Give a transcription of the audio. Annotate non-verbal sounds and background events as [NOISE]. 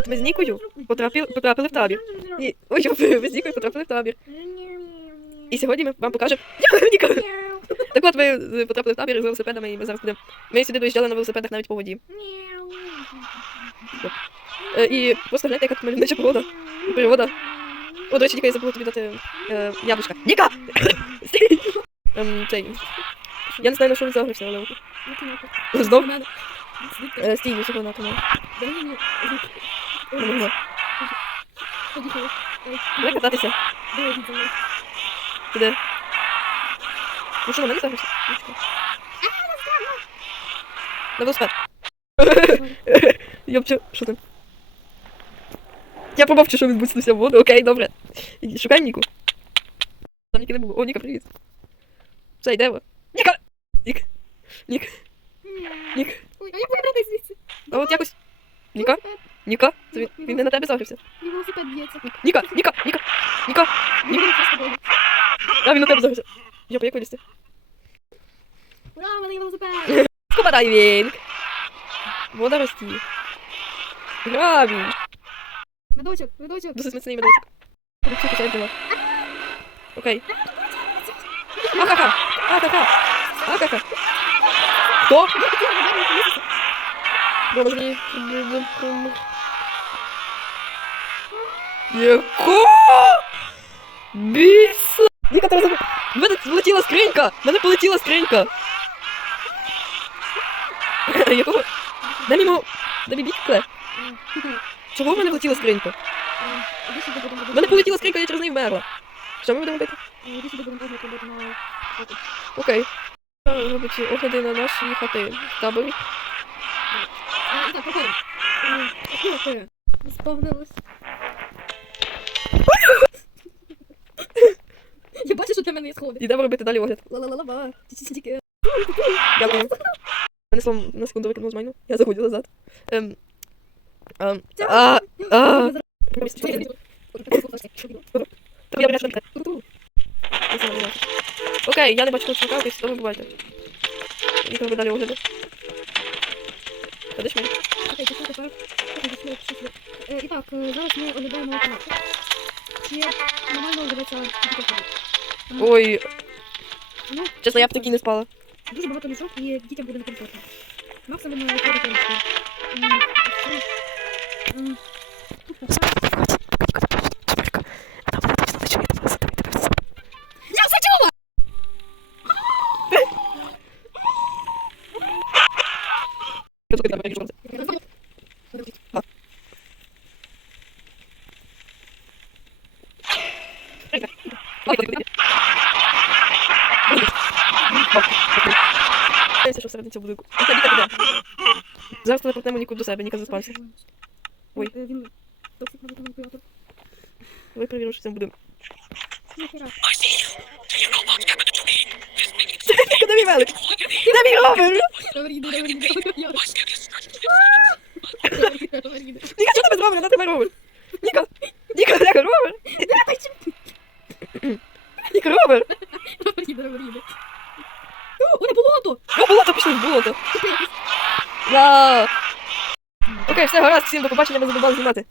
от, ми з Нікою потрапили, потрапили в табір. І... Ой, ми з Нікою потрапили в табір. І сьогодні ми вам покажемо. Ніка! Так от ми потрапили в табір з велосипедами, і ми зараз будемо. Ми сюди доїжджали на велосипедах навіть по воді. Е, і просто гляньте, яка тут мальовнича погода. Природа. О, до речі, Ніка, я забула тобі дати е, яблучка. Ніка! Ем, цей. Я не знаю, на що він загрився, але. Знов? Е, стій, усього на тому. Не могла. Давай кататися. Ти де? Ну що, на мене загрився? На велосипед. [LAUGHS] Йопче, що там? Я побачу, що він буцнувся в воду. Окей, добре. Шукай Ніку. Там Ніки не було. О, Ніка, привіт. Все, йдемо. Ніка! Нік. Нік. Нік. Ой, а як вибрати звідси? А от якось. Ніка? Ніка? Це він, він не на тебе загрився. Мій велосипед б'ється. Ніка, Ніка, Ніка, Ніка. Не буду це з тобою. А він на тебе загрився. Йопа, як вилізти? Ура, у мене є велосипед! Скуба дайвінг. Вода рості. Гравій. Медочок, медочок. Досить міцний медочок. Коротше, качай діла. Окей. Ахаха! Ахаха! Ахаха! Хто? Яко? Біса! В мене полетіла скринька! В мене полетіла скринька! [LAUGHS] Якого? Дай мені... Дай мені бікле. Чого в мене влетіла скринька? В мене полетіла скринька, я через неї вмерла. Що ми будемо робити? Окей. Робить огляди на наші хати в таборі. Проходимо. Сповнилось. Я бачу, що для мене є сходи. Йдемо робити далі огляд. Ла-ла-ла-ла. Тільки Дякую. Мене словом на секунду викинуло з майну. Я заходжу назад. Ем. Ем. А. А. Окей, я не бачу чувака, ви бувайте. І далі огляди. Ходиш мені? Окей, пішли тепер. Пішли, пішли. Е, І так, е, зараз ми оглядаємо кнопку. Чи нормально дивиться відеофото? Ой, Ну, чесно, я б таки не спала. Дуже багато мішок і дітям буде некомфортно. Максимум на виходити на школу. Я що всередині цього будинку. Ніка, Ніка, піде. Зараз телепортнемо Ніку до себе, Ніка заспався. Ой. Е, Він токсик може маніпулятор. Ви перевіримо, що це будинок. Ніхера. Де мій велик? Де мій ровер? Ровер їде, ровер їде, ровер їде. Ровер їде. Ніка, що ти без ровера? На тебе ровер. Ніка, Ніка, Ніка, ровер. Ніка, ровер. Ровер їде, ровер їде. О, не болото! О, болото, пішли в болото. Да. Окей, все, гаразд, всім до побачення, ми забували знімати.